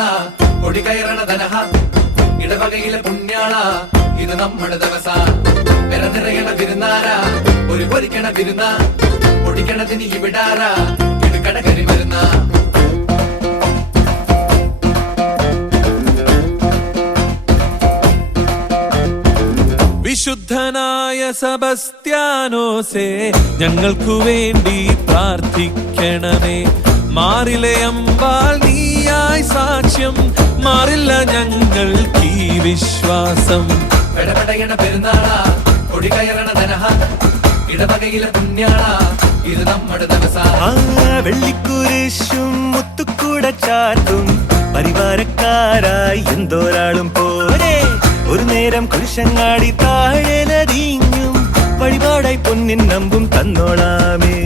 പെരുന്നാള കൊടി കയറണ ധനഹ ഇടവകയിലെ പുണ്യാള ഇത് നമ്മുടെ ദിവസ പെര നിറയണ വിരുന്നാര ഒരു പൊരിക്കണ വിരുന്ന പൊടിക്കണതിന് ഇവിടാറ ഇത് കടകരി വരുന്ന വിശുദ്ധനായ സെബസ്ത്യാനോസേ ഞങ്ങൾക്കു വേണ്ടി പ്രാർത്ഥിക്കണമേ. മാറിലെ അമ്പാൽ നീയായി സാക്ഷ്യം, മാറില്ല ഞങ്ങൾക്ക് ഈ വിശ്വാസം. പെടപെടയണ പെരുന്നാള കൊടി കയറണ ധനഹ ഇടവകയിലെ പുണ്യാള ഇത് നമ്മുടെ ദിവസ. വെള്ളിക്കുരിശും മുത്തുക്കൂട ചാർത്തും പരിവാരക്കാരായി എന്തോരാളും പോരെ. ഒരു നേരം കുരിശങ്ങാടി താഴെ നദിഞ്ഞും വഴിപാടായി പൊന്നിൻ നമ്പും തന്നോളാമേ.